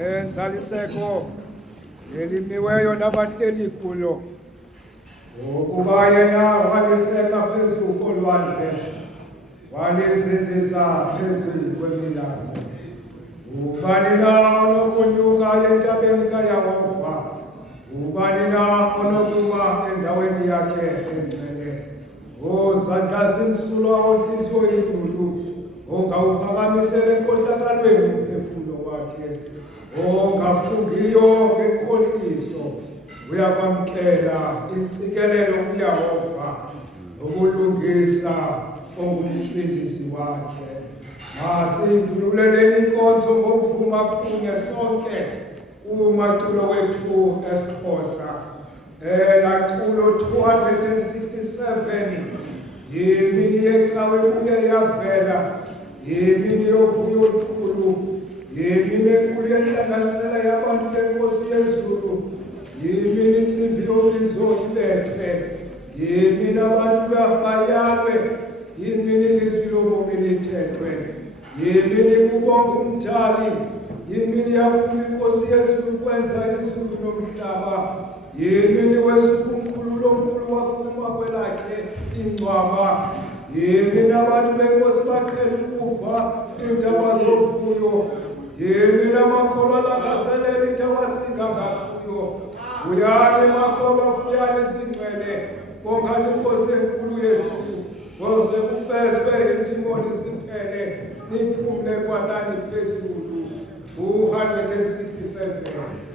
nenzaliseko elimiweyo nabahleli kulo, ukuba yena waliseka phezu kolwandle, walizinzisa phezu kwemilambo. Ubani na onokunyuka entabeni kaYehova, ubani na onokuba endaweni yakhe engcwele. Ozandla zimsulwa onhliziyo inkulu, ongawuphakamisela enkohlakalweni umphefumulo wakhe, ongafungiyo ngenkohliso, uyakwamkela intsikelelo kuYehova, ukulungisa ongumsindisi wakhe. Masindululeleni inkonzo ngokuvuma kunye sonke umaculo wethu esiXhosa. Laculo 267, yimini yecawe kuye yavela, yimini yovuyo olukhulu, yimini enkulu yenhlanganisela yabantu benkosi yezulu, yimini insimbi yobizo ibethe, yimini abantu bayalwe, yimini ilizwi lobomi lithethwe, yimini kubonga umdali, yimini yaphuma inkosi yezulu kwenza izulu nomhlaba, yimini wesuku umkhulu lomkhulu waphuma kwelakhe ingcwaba, yimini abantu benkosi baqhela ukuva iindaba zovuyo, yimini amakholwa alangazelela into awasinga ngakuyo. Vuyani makholwa, vuyani izingcwele, bongani inkosi enkulu yezulu, ngoze kufezwe intimoni ziphele, niphumle kwanani phezulu. 267.